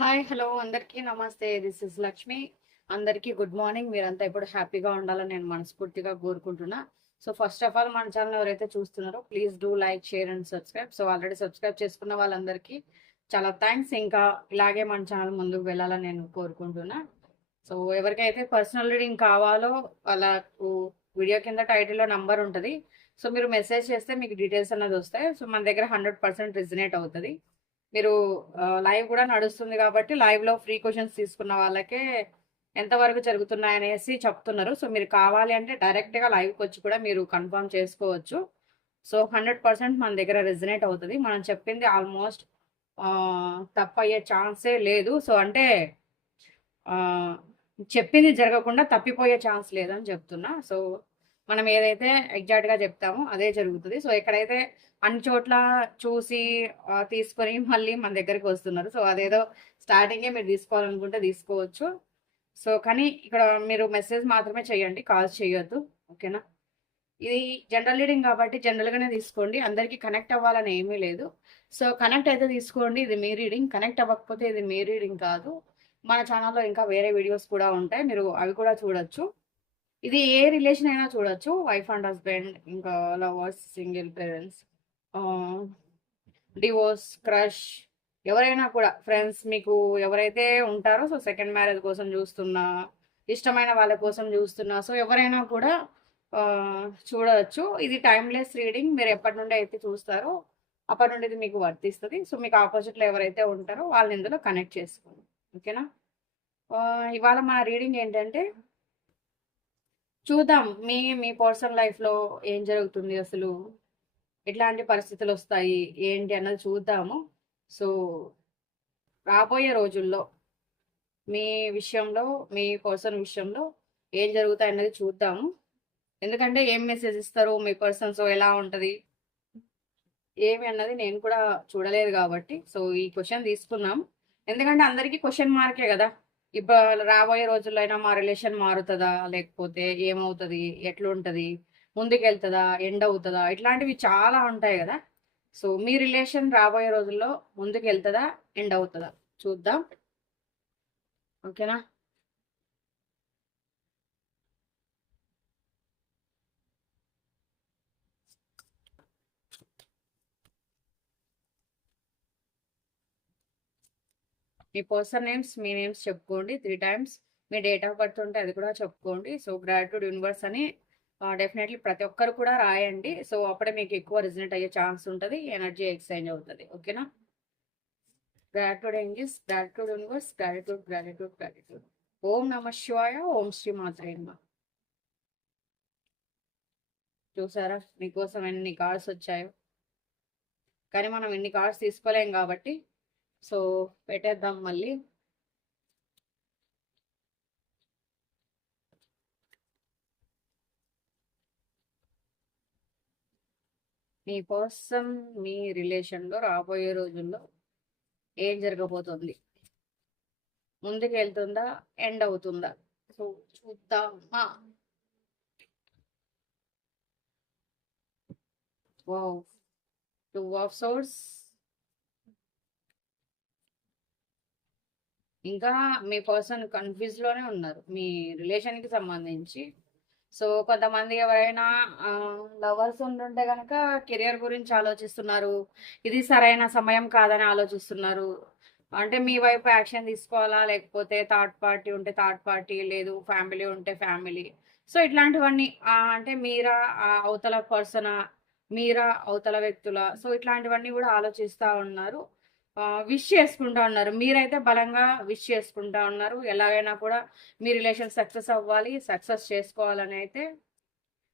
Hi hello అందరికీ నమస్తే. This is Lakshmi అందరికీ గుడ్ మార్నింగ్ మీరంతా ఇప్పుడు హ్యాపీగా ఉండాలని నేను మనస్ఫూర్తిగా కోరుకుంటున్నా. సో ఫస్ట్ ఆఫ్ ఆల్ మన ఛానల్ ఎవరైతే చూస్తున్నారో please do like share and subscribe so already subscribe చేసుకున్న వాళ్ళందరికీ చాలా థ్యాంక్స్ ఇంకా ఇలాగే మన ఛానల్ ముందుకు వెళ్ళాలని నేను కోరుకుంటున్నా. సో ఎవరికైతే పర్సనల్ రీడింగ్ కావాలో వాళ్ళకు వీడియో కింద టైటిల్లో నంబర్ ఉంటుంది. సో మీరు మెసేజ్ చేస్తే మీకు డీటెయిల్స్ అన్నది వస్తాయి. సో మన దగ్గర హండ్రెడ్ పర్సెంట్ రిజనేట్ అవుతుంది. మీరు లైవ్ కూడా నడుస్తుంది కాబట్టి లైవ్లో ఫ్రీ క్వశ్చన్స్ తీసుకున్న వాళ్ళకే ఎంతవరకు జరుగుతున్నాయి అనేసి చెప్తున్నారు. సో మీరు కావాలి అంటే డైరెక్ట్గా లైవ్కి వచ్చి కూడా మీరు కన్ఫర్మ్ చేసుకోవచ్చు. సో హండ్రెడ్ పర్సెంట్ మన దగ్గర రెజనేట్ అవుతుంది. మనం చెప్పింది ఆల్మోస్ట్ తప్పయ్యే ఛాన్సే లేదు. సో అంటే చెప్పింది జరగకుండా తప్పిపోయే ఛాన్స్ లేదని చెప్తున్నా. సో మనం ఏదైతే ఎగ్జాక్ట్గా చెప్తామో అదే జరుగుతుంది. సో ఎక్కడైతే అన్ని చోట్ల చూసి తీసుకొని మళ్ళీ మన దగ్గరికి వస్తున్నారు. సో అదేదో స్టార్టింగే మీరు తీసుకోవాలనుకుంటే తీసుకోవచ్చు. సో కానీ ఇక్కడ మీరు మెసేజ్ మాత్రమే చేయండి కాల్ చేయొద్దు. ఓకేనా? ఇది జనరల్ రీడింగ్ కాబట్టి జనరల్గానే తీసుకోండి. అందరికీ కనెక్ట్ అవ్వాలని ఏమీ లేదు. సో కనెక్ట్ అయితే తీసుకోండి. ఇది మీ రీడింగ్ కనెక్ట్ అవ్వకపోతే ఇది మీ రీడింగ్ కాదు. మన ఛానల్లో ఇంకా వేరే వీడియోస్ కూడా ఉంటాయి. మీరు అవి కూడా చూడొచ్చు. ఇది ఏ రిలేషన్ అయినా చూడొచ్చు. వైఫ్ అండ్ హస్బెండ్ ఇంకా lovers single parents divorce crush ఎవరైనా కూడా ఫ్రెండ్స్ మీకు ఎవరైతే ఉంటారో సో సెకండ్ మ్యారేజ్ కోసం చూస్తున్నా ఇష్టమైన వాళ్ళ కోసం చూస్తున్నా సో ఎవరైనా కూడా చూడవచ్చు ఇది టైమ్లెస్ రీడింగ్. మీరు ఎప్పటి నుండి అయితే చూస్తారో అప్పటి నుండి ఇది మీకు వర్తిస్తుంది. సో మీకు ఆపోజిట్లో ఎవరైతే ఉంటారో వాళ్ళని ఇందులో కనెక్ట్ చేసుకోండి. ఓకేనా? ఇవాళ మన రీడింగ్ ఏంటంటే చూద్దాం. మీ మీ పర్సనల్ లైఫ్లో ఏం జరుగుతుంది అసలు? ఎట్లాంటి పరిస్థితులు వస్తాయి? ఏంటి అన్నది చూద్దాము. సో రాబోయే రోజుల్లో మీ విషయంలో మీ పర్సన్ విషయంలో ఏం జరుగుతాయి అన్నది చూద్దాము. ఎందుకంటే ఏం మెసేజ్ ఇస్తారు? మీ పర్సన్స్ ఎలా ఉంటుంది? ఏమి అన్నది నేను కూడా చూడలేదు కాబట్టి. సో ఈ క్వశ్చన్ తీసుకున్నాం ఎందుకంటే అందరికీ క్వశ్చన్ మార్కే కదా. ఇప్పుడు రాబోయే రోజుల్లో అయినా మా రిలేషన్ మారుతుందా? లేకపోతే ఏమవుతుంది? ఎట్లుంటది? ముందుకెళ్తుందా? ఎండ్ అవుతుందా ఇట్లాంటివి చాలా ఉంటాయి కదా. సో మీ రిలేషన్ రాబోయే రోజుల్లో ముందుకు వెళ్తుందా ఎండ్ అవుతుందా చూద్దాం. ఓకేనా? మీ పర్సన్ నేమ్స్ మీ నేమ్స్ చెప్పుకోండి. త్రీ టైమ్స్ మీ డేట్ ఆఫ్ బర్త్ ఉంటే అది కూడా చెప్పుకోండి. సో గ్రాట్యూడ్ యూనివర్స్ అని డెఫినెట్లీ ప్రతి ఒక్కరు కూడా రాయండి. సో అప్పుడే మీకు ఎక్కువ రిజనెట్ అయ్యే ఛాన్స్ ఉంటుంది. ఎనర్జీ ఎక్స్చేంజ్ అవుతుంది. ఓకేనా gratitude angels gratitude universe gratitude gratitude gratitude ఓం నమ శివాయ ఓం శ్రీ మాత్రే చూసారా? మీకోసం ఎన్ని కార్డ్స్ వచ్చాయో? కానీ మనం ఎన్ని కార్డ్స్ తీసుకోలేం కాబట్టి సో పెట్టేద్దాం మళ్ళీ. మీ కోసం మీ రిలేషన్లో రాబోయే రోజుల్లో ఏం జరగబోతుంది? ముందుకు వెళ్తుందా ఎండ్ అవుతుందా? సో చూద్దామా? వావ్. Two of source. ఇంకా మీ పర్సన్ కన్ఫ్యూజ్లోనే ఉన్నారు. మీ రిలేషన్కి సంబంధించి. సో కొంతమంది ఎవరైనా లవర్స్ ఉంటుంటే కనుక కెరియర్ గురించి ఆలోచిస్తున్నారు. ఇది సరైన సమయం కాదని ఆలోచిస్తున్నారు. అంటే మీ వైపు యాక్షన్ తీసుకోవాలా? లేకపోతే థర్డ్ పార్టీ ఉంటే థర్డ్ పార్టీ లేదు ఫ్యామిలీ ఉంటే ఫ్యామిలీ. సో ఇట్లాంటివన్నీ అంటే మీరా ఆ అవతల పర్సన్? మీరా అవతల వ్యక్తుల? సో ఇట్లాంటివన్నీ కూడా ఆలోచిస్తూ ఉన్నారు. విష్ చేసుకుంటా ఉన్నారు. మీరైతే బలంగా విష్ చేసుకుంటా ఉన్నారు. ఎలాగైనా కూడా మీ రిలేషన్ సక్సెస్ అవ్వాలి సక్సెస్ చేసుకోవాలని అయితే.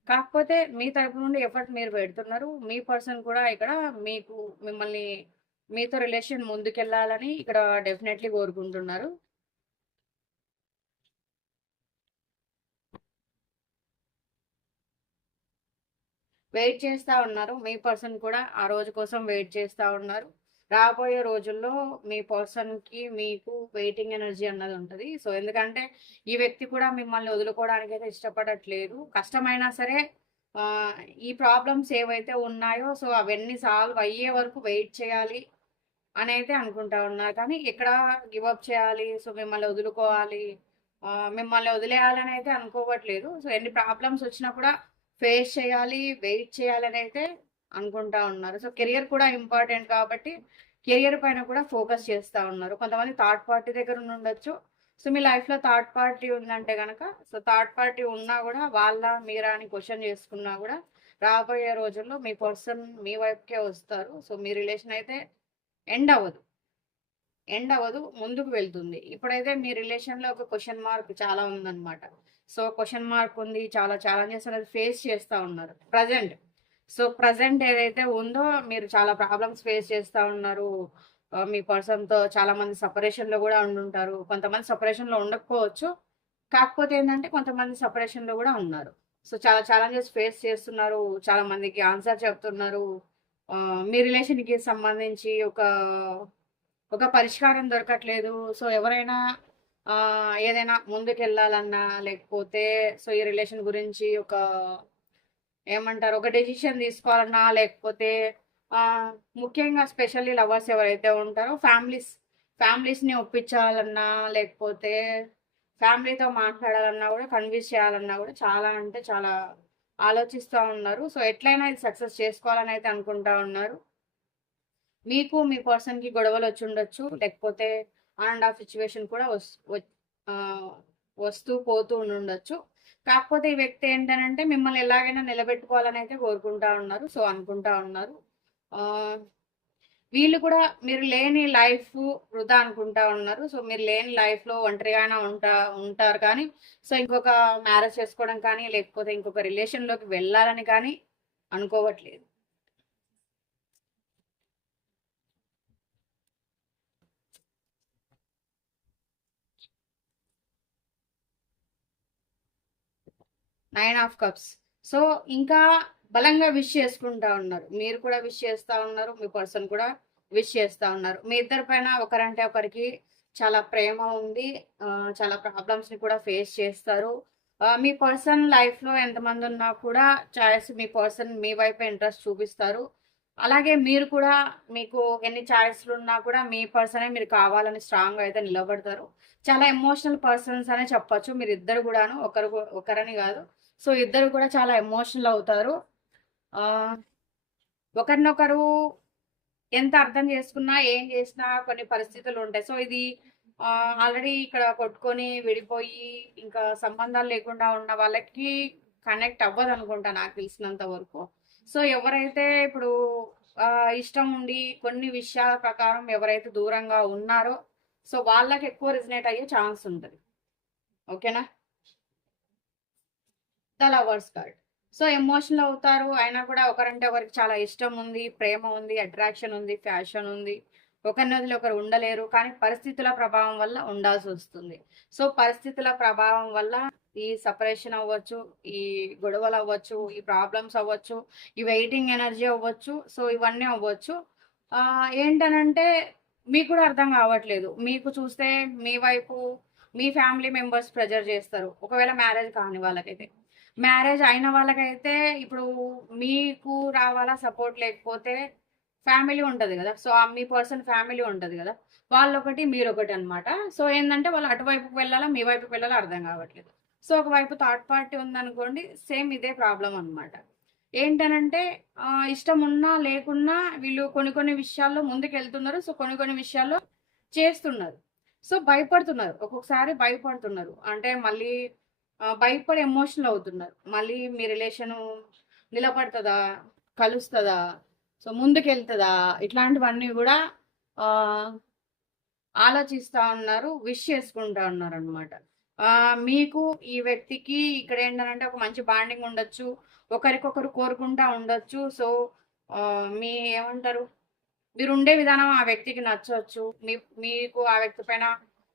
కాకపోతే మీ తరపు నుండి ఎఫర్ట్ మీరు పెడుతున్నారు. మీ పర్సన్ కూడా ఇక్కడ మీకు మిమ్మల్ని మీతో రిలేషన్ ముందుకెళ్ళాలని ఇక్కడ డెఫినెట్లీ కోరుకుంటున్నారు. వెయిట్ చేస్తూ ఉన్నారు. మీ పర్సన్ కూడా ఆ రోజు కోసం వెయిట్ చేస్తూ ఉన్నారు. రాబోయే రోజుల్లో మీ పర్సన్కి మీకు వెయిటింగ్ ఎనర్జీ అన్నది ఉంటుంది. సో ఎందుకంటే ఈ వ్యక్తి కూడా మిమ్మల్ని వదులుకోవడానికి అయితే ఇష్టపడట్లేదు. కష్టమైనా సరే ఈ ప్రాబ్లమ్స్ ఏవైతే ఉన్నాయో సో అవన్నీ సాల్వ్ అయ్యే వరకు వెయిట్ చేయాలి అని అయితే అనుకుంటా ఉన్నారు కానీ ఎక్కడ గివప్ చేయాలి? సో మిమ్మల్ని వదులుకోవాలి. మిమ్మల్ని వదిలేయాలని అయితే అనుకోవట్లేదు. సో ఎన్ని ప్రాబ్లమ్స్ వచ్చినా కూడా ఫేస్ చేయాలి వెయిట్ చేయాలని అయితే అనుకుంటా ఉన్నారు. సో కెరియర్ కూడా ఇంపార్టెంట్ కాబట్టి కెరియర్ పైన కూడా ఫోకస్ చేస్తూ ఉన్నారు. కొంతమంది థర్డ్ పార్టీ దగ్గర ఉండొచ్చు. సో మీ లైఫ్లో థర్డ్ పార్టీ ఉందంటే కనుక సో థర్డ్ పార్టీ ఉన్నా కూడా వాళ్ళ మీరా అని క్వశ్చన్ చేసుకున్నా కూడా రాబోయే రోజుల్లో మీ పర్సన్ మీ వైపుకే వస్తారు. సో మీ రిలేషన్ అయితే ఎండ్ అవ్వదు. ఎండ్ అవ్వదు ముందుకు వెళ్తుంది. ఇప్పుడైతే మీ రిలేషన్లో ఒక క్వశ్చన్ మార్క్ చాలా ఉందన్నమాట. సో క్వశ్చన్ మార్క్ ఉంది చాలా ఛాలెంజెస్ అనేది ఫేస్ చేస్తూ ఉన్నారు. ప్రజెంట్. సో ప్రజెంట్ ఏదైతే ఉందో మీరు చాలా ప్రాబ్లమ్స్ ఫేస్ చేస్తూ ఉన్నారు మీ పర్సన్తో చాలా మంది సపరేషన్లో కూడా ఉండుంటారు. కొంతమంది సపరేషన్లో ఉండకపోవచ్చు. కాకపోతే ఏంటంటే కొంతమంది సపరేషన్లో కూడా ఉన్నారు. సో చాలా ఛాలెంజెస్ ఫేస్ చేస్తున్నారు చాలా మందికి ఆన్సర్ చెప్తున్నారు. మీ రిలేషన్కి సంబంధించి ఒక ఒక పరిష్కారం దొరకట్లేదు. సో ఎవరైనా ఏదైనా ముందుకు వెళ్ళాలన్నా లేకపోతే సో ఈ రిలేషన్ గురించి ఒక ఏమంటారు? ఒక డెసిషన్ తీసుకోవాలన్నా లేకపోతే ముఖ్యంగా స్పెషల్లీ లవర్స్ ఎవరైతే ఉంటారో ఫ్యామిలీస్ ఫ్యామిలీస్ని ఒప్పించాలన్నా లేకపోతే ఫ్యామిలీతో మాట్లాడాలన్నా కూడా కన్విన్స్ చేయాలన్నా కూడా చాలా అంటే చాలా ఆలోచిస్తూ ఉన్నారు. సో ఎట్లయినా ఇది సక్సెస్ చేసుకోవాలని అయితే అనుకుంటా ఉన్నారు. మీకు మీ పర్సన్కి గొడవలు వచ్చి ఉండొచ్చు లేకపోతే ఆన్ అండ్ ఆఫ్ సిచ్యువేషన్ కూడా వస్తూ పోతూ ఉండొచ్చు కాకపోతే ఈ వ్యక్తి ఏంటనంటే మిమ్మల్ని ఎలాగైనా నిలబెట్టుకోవాలని అయితే కోరుకుంటా ఉన్నారు. సో అనుకుంటా ఉన్నారు. వీళ్ళు కూడా మీరు లేని లైఫ్ వృధా అనుకుంటా ఉన్నారు. సో మీరు లేని లైఫ్లో ఒంటరిగానే ఉంటా ఉంటారు కానీ సో ఇంకొక మ్యారేజ్ చేసుకోవడం కానీ లేకపోతే ఇంకొక రిలేషన్లోకి వెళ్ళాలని కానీ అనుకోవట్లేదు. Nine of cups. సో ఇంకా బలంగా విష్ చేసుకుంటా ఉన్నారు. మీరు కూడా విష్ చేస్తూ ఉన్నారు. మీ పర్సన్ కూడా విష్ చేస్తూ ఉన్నారు. మీ ఇద్దరి పైన ఒకరంటే ఒకరికి చాలా ప్రేమ ఉంది. చాలా ప్రాబ్లమ్స్ని కూడా ఫేస్ చేస్తారు. మీ పర్సన్ లైఫ్లో ఎంతమంది ఉన్నా కూడా చాయిస్ మీ పర్సన్ మీ వైపు ఇంట్రెస్ట్ చూపిస్తారు. అలాగే మీరు కూడా మీకు ఎన్ని ఛాయిస్లు ఉన్నా కూడా మీ పర్సనే మీరు కావాలని స్ట్రాంగ్ అయితే నిలబడతారు. చాలా ఎమోషనల్ పర్సన్స్ అనే చెప్పచ్చు. మీరు ఇద్దరు కూడాను. ఒకరు ఒకరని కాదు. సో ఇద్దరు కూడా చాలా ఎమోషనల్ అవుతారు. ఒకరినొకరు ఎంత అర్థం చేసుకున్నా ఏం చేసినా కొన్ని పరిస్థితులు ఉంటాయి. సో ఇది ఆల్రెడీ ఇక్కడ కొట్టుకొని విడిపోయి ఇంకా సంబంధాలు లేకుండా ఉన్న వాళ్ళకి కనెక్ట్ అవ్వదు అనుకుంటా నాకు తెలిసినంత వరకు. సో ఎవరైతే ఇప్పుడు ఇష్టం ఉండి కొన్ని విషయాల ప్రకారం ఎవరైతే దూరంగా ఉన్నారో సో వాళ్ళకి ఎక్కువ రిజనేట్ అయ్యే ఛాన్స్ ఉంటుంది. ఓకేనా? The lovers card. So emotional అవుతారు. అయినా కూడా ఒకరంటే ఒకరికి చాలా ఇష్టం ఉంది ప్రేమ ఉంది అట్రాక్షన్ ఉంది ఫ్యాషన్ ఉంది. ఒకరిని వదిలి ఒకరు ఉండలేరు. కానీ పరిస్థితుల ప్రభావం వల్ల ఉండాల్సి వస్తుంది. సో పరిస్థితుల ప్రభావం వల్ల ఈ సపరేషన్ అవ్వచ్చు ఈ గొడవలు అవ్వచ్చు ఈ ప్రాబ్లమ్స్ అవ్వచ్చు ఈ వెయిటింగ్ ఎనర్జీ అవ్వచ్చు. సో ఇవన్నీ అవ్వచ్చు. ఏంటనంటే మీకు కూడా అర్థం కావట్లేదు. మీకు చూస్తే మీ వైపు మీ ఫ్యామిలీ మెంబర్స్ ప్రెజర్ చేస్తారు. ఒకవేళ మ్యారేజ్ కాని వాళ్ళకైతే. మ్యారేజ్ అయిన వాళ్ళకైతే ఇప్పుడు మీకు రావాలా సపోర్ట్ లేకపోతే ఫ్యామిలీ ఉంటుంది కదా. సో ఆ మీ పర్సన్ ఫ్యామిలీ ఉంటుంది కదా. వాళ్ళు ఒకటి మీరు ఒకటి అనమాట సో ఏంటంటే వాళ్ళు అటువైపుకి వెళ్ళాలా మీ వైపుకి వెళ్ళాలా అర్థం కావట్లేదు. సో ఒకవైపు థర్డ్ పార్టీ ఉందనుకోండి సేమ్ ఇదే ప్రాబ్లం అనమాట ఏంటనంటే ఇష్టం ఉన్నా లేకున్నా వీళ్ళు కొన్ని కొన్ని విషయాల్లో ముందుకు వెళ్తున్నారు సో కొన్ని కొన్ని విషయాల్లో చేస్తున్నారు. సో భయపడుతున్నారు. ఒక్కొక్కసారి భయపడుతున్నారు. అంటే మళ్ళీ భయపడి ఎమోషనల్ అవుతున్నారు. మళ్ళీ మీ రిలేషన్ నిలబడుతుందా? కలుస్తుందా? సో ముందుకెళ్తుందా? ఇట్లాంటివన్నీ కూడా ఆలోచిస్తూ ఉన్నారు విష్ చేసుకుంటా ఉన్నారు అనమాట మీకు ఈ వ్యక్తికి ఇక్కడ ఏంటంటే ఒక మంచి బాండింగ్ ఉండొచ్చు ఒకరికొకరు కోరుకుంటా ఉండొచ్చు. సో మీ ఏమంటారు? మీరు ఉండే విధానం ఆ వ్యక్తికి నచ్చవచ్చు మీ మీకు ఆ వ్యక్తి పైన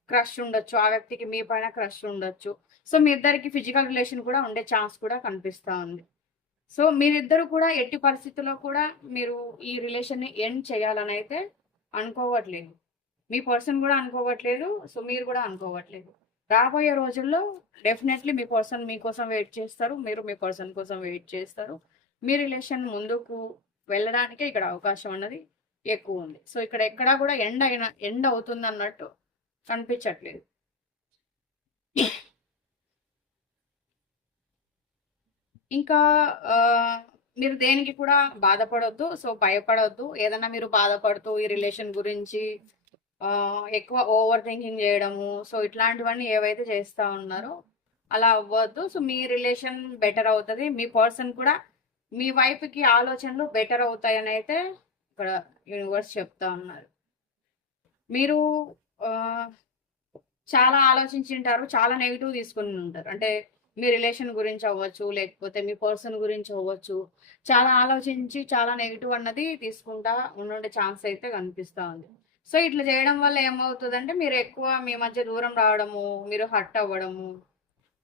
క్రష్ ఉండొచ్చు ఆ వ్యక్తికి మీ పైన క్రష్ ఉండొచ్చు. సో మీ ఇద్దరికి ఫిజికల్ రిలేషన్ కూడా ఉండే ఛాన్స్ కూడా కనిపిస్తూ ఉంది. సో మీరిద్దరు కూడా ఎట్టి పరిస్థితుల్లో కూడా మీరు ఈ రిలేషన్ని ఎండ్ చేయాలని అయితే అనుకోవట్లేదు. మీ పర్సన్ కూడా అనుకోవట్లేదు సో మీరు కూడా అనుకోవట్లేదు. రాబోయే రోజుల్లో డెఫినెట్లీ మీ పర్సన్ మీకోసం వెయిట్ చేస్తారు మీరు మీ పర్సన్ కోసం వెయిట్ చేస్తారు. మీ రిలేషన్ ముందుకు వెళ్ళడానికే ఇక్కడ అవకాశం ఉన్నది ఎక్కువ ఉంది. సో ఇక్కడ ఎక్కడా కూడా ఎండ్ అయిన ఎండ్ అవుతుంది అన్నట్టు కనిపించట్లేదు. ఇంకా మీరు దేనికి కూడా బాధపడవద్దు సో భయపడవద్దు ఏదైనా మీరు బాధపడుతూ ఈ రిలేషన్ గురించి ఎక్కువ ఓవర్ థింకింగ్ చేయడము సో ఇట్లాంటివన్నీ ఏవైతే చేస్తూ ఉన్నారో అలా అవ్వద్దు. సో మీ రిలేషన్ బెటర్ అవుతుంది. మీ పర్సన్ కూడా మీ వైఫ్కి ఆలోచనలు బెటర్ అవుతాయని అయితే ఇక్కడ యూనివర్స్ చెప్తా ఉన్నారు. మీరు చాలా చాలా ఆలోచించింటారు చాలా నెగిటివ్ తీసుకుని ఉంటారు. అంటే మీ రిలేషన్ గురించి అవ్వచ్చు లేకపోతే మీ పర్సన్ గురించి అవ్వచ్చు చాలా ఆలోచించి చాలా నెగిటివ్ అన్నది తీసుకుంటా ఉండే ఛాన్స్ అయితే కనిపిస్తూ ఉంది. సో ఇట్లా చేయడం వల్ల ఏమవుతుందంటే మీరు ఎక్కువ మీ మధ్య దూరం రావడము మీరు హర్ట్ అవ్వడము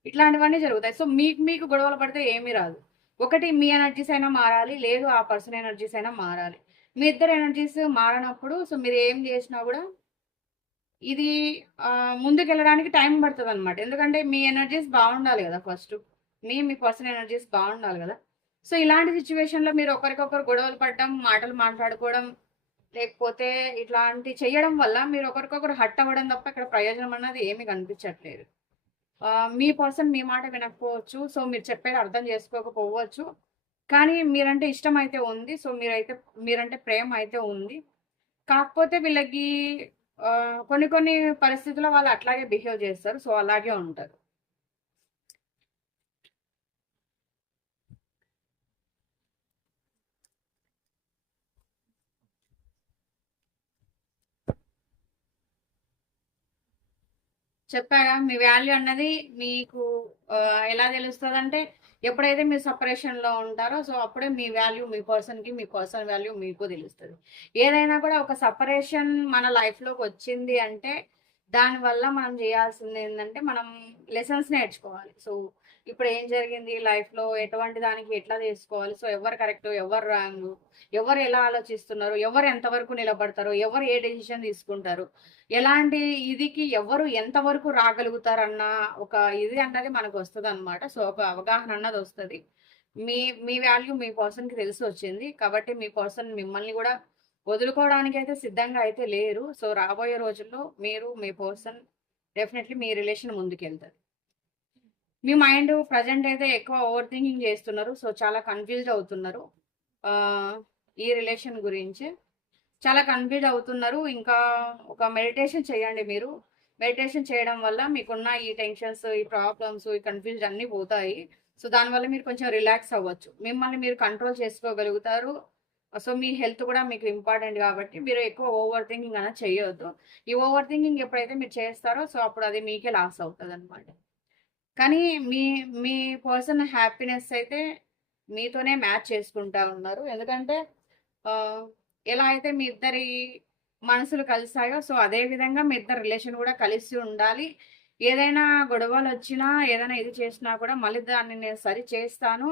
ఇట్లాంటివన్నీ జరుగుతాయి. సో మీకు మీకు గొడవలు పడితే ఏమీ రాదు. ఒకటి మీ ఎనర్జీస్ అయినా మారాలి లేదు ఆ పర్సన్ ఎనర్జీస్ అయినా మారాలి. మీ ఇద్దరు ఎనర్జీస్ మారినప్పుడు సో మీరు ఏం చేసినా కూడా ఇది ముందుకు వెళ్ళడానికి టైం పడుతుంది అనమాట ఎందుకంటే మీ ఎనర్జీస్ బాగుండాలి కదా ఫస్ట్ మీ మీ పర్సన్ ఎనర్జీస్ బాగుండాలి కదా. సో ఇలాంటి సిచ్యువేషన్లో మీరు ఒకరికొకరు గొడవలు పడడం మాటలు మాట్లాడుకోవడం లేకపోతే ఇట్లాంటి చేయడం వల్ల మీరు ఒకరికొకరు హట్ అవ్వడం తప్ప ఇక్కడ ప్రయోజనం అన్నది ఏమీ కనిపించట్లేదు. మీ పర్సన్ మీ మాట వినకపోవచ్చు. సో మీరు చెప్పేది అర్థం చేసుకోకపోవచ్చు. కానీ మీరంటే ఇష్టం అయితే ఉంది. సో మీరైతే మీరంటే ప్రేమ అయితే ఉంది. కాకపోతే వీళ్ళకి కొన్ని కొన్ని పరిస్థితుల్లో వాళ్ళు అట్లాగే బిహేవ్ చేస్తారు. సో అలాగే ఉంటారు చెప్పాగా మీ వాల్యూ అన్నది మీకు ఎలా తెలుస్తుంది అంటే ఎప్పుడైతే మీరు సపరేషన్లో లో ఉంటారో సో అప్పుడే మీ వాల్యూ మీ పర్సన్కి కి మీ పర్సన్ వాల్యూ మీకు తెలుస్తుంది. ఏదైనా కూడా ఒక సపరేషన్ మన లైఫ్లోకి లోకి వచ్చింది అంటే దానివల్ల మనం చేయాల్సింది ఏంటంటే మనం లెసన్స్ నేర్చుకోవాలి. సో ఇప్పుడు ఏం జరిగింది? లైఫ్లో లో ఎటువంటి దానికి ఎట్లా చేసుకోవాలి సో ఎవరు కరెక్ట్ ఎవరు రాంగ్ ఎవరు ఎలా ఆలోచిస్తున్నారు? ఎవరు ఎంతవరకు నిలబడతారు? ఎవరు ఏ డెసిషన్ తీసుకుంటారు? ఎలాంటి ఇదికి ఎవరు ఎంతవరకు రాగలుగుతారన్న ఒక ఇది అన్నది మనకు వస్తుంది అనమాట సో ఒక అవగాహన అన్నది వస్తుంది. మీ మీ వాల్యూ మీ పర్సన్కి తెలిసి వచ్చింది. కాబట్టి మీ పర్సన్ మిమ్మల్ని కూడా వదులుకోవడానికి అయితే సిద్ధంగా అయితే లేరు. సో రాబోయే రోజుల్లో మీరు మీ పర్సన్ డెఫినెట్లీ మీ రిలేషన్ ముందుకెళ్తారు మీ మైండ్ ప్రజెంట్ అయితే ఎక్కువ ఓవర్ థింకింగ్ చేస్తున్నారు. సో చాలా కన్ఫ్యూజ్డ్ అవుతున్నారు. ఈ రిలేషన్ గురించి చాలా కన్ఫ్యూజ్ అవుతున్నారు. ఇంకా ఒక మెడిటేషన్ చేయండి మీరు. మెడిటేషన్ చేయడం వల్ల మీకున్న ఈ టెన్షన్స్ ఈ ప్రాబ్లమ్స్ ఈ కన్ఫ్యూజన్ అన్నీ పోతాయి. సో దానివల్ల మీరు కొంచెం రిలాక్స్ అవ్వచ్చు. మిమ్మల్ని మీరు కంట్రోల్ చేసుకోగలుగుతారు. సో మీ హెల్త్ కూడా మీకు ఇంపార్టెంట్ కాబట్టి మీరు ఎక్కువ ఓవర్ థింకింగ్ అనేది చేయొద్దు. ఈ ఓవర్ థింకింగ్ ఎప్పుడైతే మీరు చేస్తారో సో అప్పుడు అది మీకే లాస్ అవుతుంది అనమాట కానీ మీ మీ పర్సన్ హ్యాపీనెస్ అయితే మీతోనే మ్యాచ్ చేసుకుంటా ఉన్నారు. ఎందుకంటే ఎలా అయితే మీ ఇద్దరి మనసులు కలిసాయో సో అదే విధంగా మీ ఇద్దరు రిలేషన్ కూడా కలిసి ఉండాలి. ఏదైనా గొడవలు వచ్చినా ఏదైనా ఇది చేసినా కూడా మళ్ళీ దాన్ని నేను సరి చేస్తాను.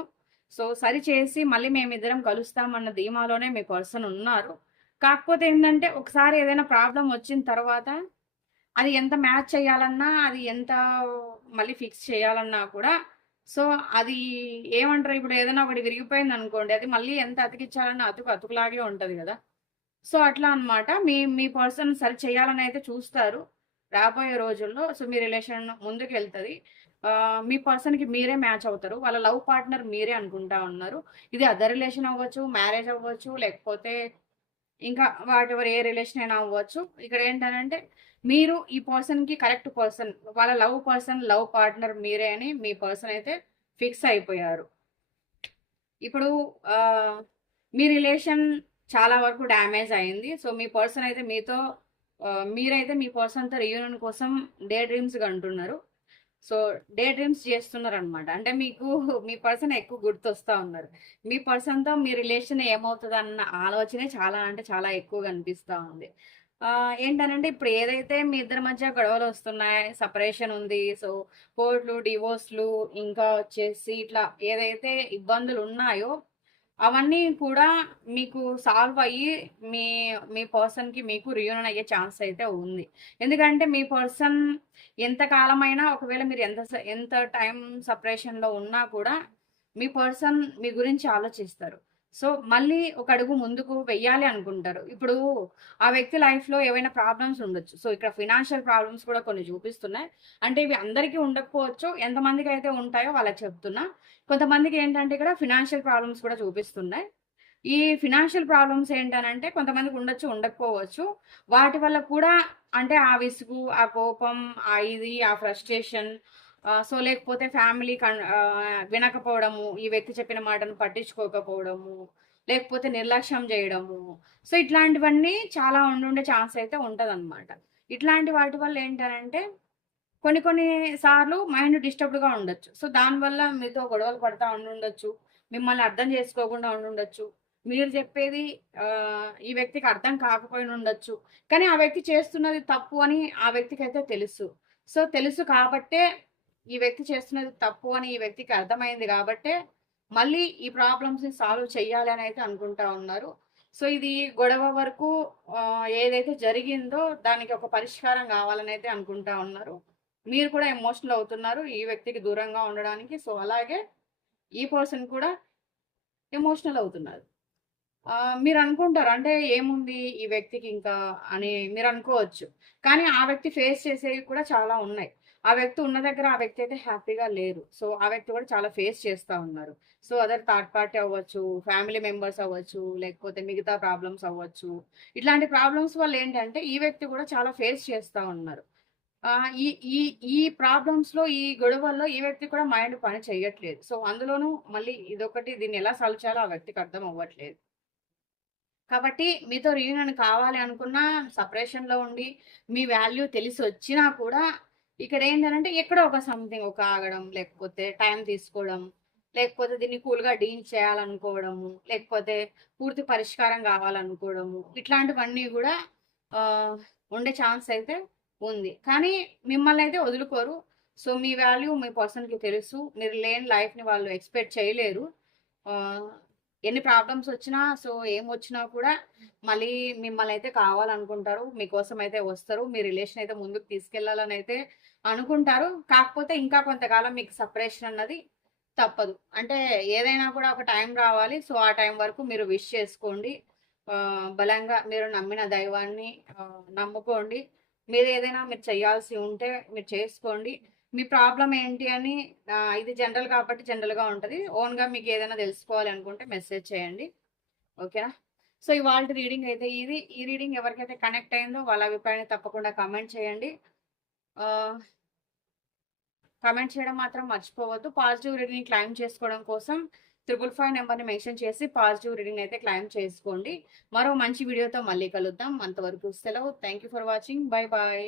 సో సరి చేసి మళ్ళీ మేమిద్దరం కలుస్తామన్న ధీమాలోనే మీ పర్సన్ ఉన్నారు. కాకపోతే ఏంటంటే ఒకసారి ఏదైనా ప్రాబ్లం వచ్చిన తర్వాత అది ఎంత మ్యాచ్ చేయాలన్నా అది ఎంత మళ్ళీ ఫిక్స్ చేయాలన్నా కూడా సో అది ఏమంటారు? ఇప్పుడు ఏదైనా ఒకటి విరిగిపోయింది అనుకోండి అది మళ్ళీ ఎంత అతికిచ్చాలన్నా అతుకు అతుకులాగే ఉంటుంది కదా. సో అట్లా అన్నమాట. మీ మీ పర్సన్ సరి చేయాలని అయితే చూస్తారు రాబోయే రోజుల్లో. సో మీ రిలేషన్ ముందుకు వెళ్తుంది మీ పర్సన్కి మీరే మ్యాచ్ అవుతారు. వాళ్ళ లవ్ పార్ట్నర్ మీరే అనుకుంటా ఉన్నారు. ఇది అదర్ రిలేషన్ అవ్వచ్చు మ్యారేజ్ అవ్వచ్చు లేకపోతే ఇంకా వాటి ఎవరు ఏ రిలేషన్ అయినా అవ్వచ్చు. ఇక్కడ ఏంటంటే మీరు ఈ పర్సన్కి కరెక్ట్ పర్సన్ వాళ్ళ లవ్ పర్సన్ లవ్ పార్ట్నర్ మీరే అని మీ పర్సన్ అయితే ఫిక్స్ అయిపోయారు. ఇప్పుడు మీ రిలేషన్ చాలా వరకు డ్యామేజ్ అయింది. సో మీ పర్సన్ అయితే మీతో మీరైతే మీ పర్సన్తో రియూనియన్ కోసం డే డ్రీమ్స్గా అంటున్నారు సో డే డ్రీమ్స్ చేస్తున్నారు అనమాట అంటే మీకు మీ పర్సన్ ఎక్కువ గుర్తొస్తా ఉన్నారు. మీ పర్సన్తో మీ రిలేషన్ ఏమవుతుంది అన్న ఆలోచనే చాలా అంటే చాలా ఎక్కువగా అనిపిస్తూ ఉంది. ఏంటనంటే ఇప్పుడు ఏదైతే మీ ఇద్దరి మధ్య గొడవలు వస్తున్నాయి సపరేషన్ ఉంది సో కోర్టులు డివోర్స్లు ఇంకా వచ్చేసి ఇట్లా ఏదైతే ఇబ్బందులు ఉన్నాయో అవన్నీ కూడా మీకు సాల్వ్ అయ్యి మీ మీ పర్సన్కి మీకు రియూనియన్ అయ్యే ఛాన్స్ అయితే ఉంది. ఎందుకంటే మీ పర్సన్ ఎంత కాలమైనా ఒకవేళ మీరు ఎంత స- ఎంత టైం సపరేషన్లో ఉన్నా కూడా మీ పర్సన్ మీ గురించి ఆలోచిస్తారు. సో మళ్ళీ ఒక అడుగు ముందుకు వెయ్యాలి అనుకుంటారు. ఇప్పుడు ఆ వ్యక్తి లైఫ్లో ఏవైనా ప్రాబ్లమ్స్ ఉండొచ్చు. సో ఇక్కడ ఫినాన్షియల్ ప్రాబ్లమ్స్ కూడా కొన్ని చూపిస్తున్నాయి. అంటే ఇవి అందరికీ ఉండకపోవచ్చు. ఎంతమందికి అయితే ఉంటాయో వాళ్ళకి చెప్తున్నా. కొంతమందికి ఏంటంటే ఇక్కడ ఫినాన్షియల్ ప్రాబ్లమ్స్ కూడా చూపిస్తున్నాయి. ఈ ఫినాన్షియల్ ప్రాబ్లమ్స్ ఏంటనంటే కొంతమందికి ఉండొచ్చు ఉండకపోవచ్చు. వాటి వల్ల కూడా అంటే ఆ విసుగు ఆ కోపం ఆ ఇది ఆ ఫ్రస్ట్రేషన్ సో లేకపోతే ఫ్యామిలీ కన్ వినకపోవడము ఈ వ్యక్తి చెప్పిన మాటను పట్టించుకోకపోవడము లేకపోతే నిర్లక్ష్యం చేయడము. సో ఇట్లాంటివన్నీ చాలా ఉండుండే ఛాన్స్ అయితే ఉంటుంది ఇట్లాంటి వాటి వల్ల ఏంటంటే కొన్ని కొన్ని సార్లు మైండ్ డిస్టర్బ్డ్గా ఉండొచ్చు. సో దానివల్ల మీతో గొడవలు పడతా ఉండుండొచ్చు మిమ్మల్ని అర్థం చేసుకోకుండా ఉండుండొచ్చు. మీరు చెప్పేది ఈ వ్యక్తికి అర్థం కాకపోయి ఉండొచ్చు కానీ ఆ వ్యక్తి చేస్తున్నది తప్పు అని ఆ వ్యక్తికి అయితే తెలుసు. సో తెలుసు కాబట్టే ఈ వ్యక్తి చేస్తున్నది తప్పు అని ఈ వ్యక్తికి అర్థమైంది కాబట్టే మళ్ళీ ఈ ప్రాబ్లమ్స్ని సాల్వ్ చేయాలి అని అయితే అనుకుంటా ఉన్నారు. సో ఇది గొడవ వరకు ఏదైతే జరిగిందో దానికి ఒక పరిష్కారం కావాలని అయితే అనుకుంటా ఉన్నారు. మీరు కూడా ఎమోషనల్ అవుతున్నారు ఈ వ్యక్తికి దూరంగా ఉండడానికి. సో అలాగే ఈ పర్సన్ కూడా ఎమోషనల్ అవుతున్నారు. మీరు అనుకుంటారు అంటే ఏముంది ఈ వ్యక్తికి ఇంకా అని మీరు అనుకోవచ్చు. కానీ ఆ వ్యక్తి ఫేస్ చేసేవి కూడా చాలా ఉన్నాయి. ఆ వ్యక్తి ఉన్న దగ్గర ఆ వ్యక్తి అయితే హ్యాపీగా లేరు. సో ఆ వ్యక్తి కూడా చాలా ఫేస్ చేస్తూ ఉన్నారు. సో అదర్ థర్డ్ పార్టీ అవ్వచ్చు ఫ్యామిలీ మెంబర్స్ అవ్వచ్చు లేకపోతే మిగతా ప్రాబ్లమ్స్ అవ్వచ్చు. ఇట్లాంటి ప్రాబ్లమ్స్ వల్ల ఏంటంటే ఈ వ్యక్తి కూడా చాలా ఫేస్ చేస్తూ ఉన్నారు. ఈ ఈ ఈ ప్రాబ్లమ్స్లో ఈ గొడవల్లో ఈ వ్యక్తి కూడా మైండ్ పని చేయట్లేదు సో అందులోనూ మళ్ళీ ఇదొకటి దీన్ని ఎలా సాల్వ్ చేయాలో ఆ వ్యక్తికి అర్థం అవ్వట్లేదు. కాబట్టి మీతో రీయూనియన్ కావాలి అనుకున్నా సపరేషన్లో ఉండి మీ వాల్యూ తెలిసి వచ్చినా కూడా ఇక్కడ ఏంటంటే ఎక్కడో ఒక సంథింగ్ ఒక ఆగడం లేకపోతే టైం తీసుకోవడం లేకపోతే దీన్ని కూల్గా డీల్ చేయాలనుకోవడము లేకపోతే పూర్తి పరిష్కారం కావాలనుకోవడము ఇట్లాంటివన్నీ కూడా ఉండే ఛాన్స్ అయితే ఉంది. కానీ మిమ్మల్ని అయితే వదులుకోరు. సో మీ వాల్యూ మీ పర్సన్కి తెలుసు. మీరు లేని లైఫ్ని వాళ్ళు ఎక్స్పెక్ట్ చేయలేరు. ఎన్ని ప్రాబ్లమ్స్ వచ్చినా సో ఏం వచ్చినా కూడా మళ్ళీ మిమ్మల్ని అయితే కావాలనుకుంటారు. మీకోసం అయితే వస్తారు. మీ రిలేషన్ అయితే ముందుకు తీసుకెళ్ళాలని అయితే అనుకుంటారు. కాకపోతే ఇంకా కొంతకాలం మీకు సపరేషన్ అన్నది తప్పదు. అంటే ఏదైనా కూడా ఒక టైం రావాలి. సో ఆ టైం వరకు మీరు విష్ చేసుకోండి. బలంగా మీరు నమ్మిన దైవాన్ని నమ్ముకోండి. మీరు ఏదైనా మీరు చేయాల్సి ఉంటే మీరు చేసుకోండి. మీ ప్రాబ్లం ఏంటి అని ఇది జనరల్ కాబట్టి జనరల్గా ఉంటుంది. ఓన్గా మీకు ఏదైనా తెలుసుకోవాలనుకుంటే మెసేజ్ చేయండి. ఓకేనా సో ఇవాళ రీడింగ్ అయితే ఇది. ఈ రీడింగ్ ఎవరికైతే కనెక్ట్ అయిందో వాళ్ళ అభిప్రాయాన్ని తప్పకుండా కమెంట్ చేయండి. కమెంట్ చేయడం మాత్రం మర్చిపోవద్దు. పాజిటివ్ రీడింగ్ క్లైమ్ చేసుకోవడం కోసం ట్రిపుల్ ఫైవ్ నెంబర్ని మెన్షన్ చేసి పాజిటివ్ రీడింగ్ అయితే క్లైమ్ చేసుకోండి. మరో మంచి వీడియోతో మళ్ళీ కలుద్దాం. అంతవరకు సెలవు. Thank you for watching bye bye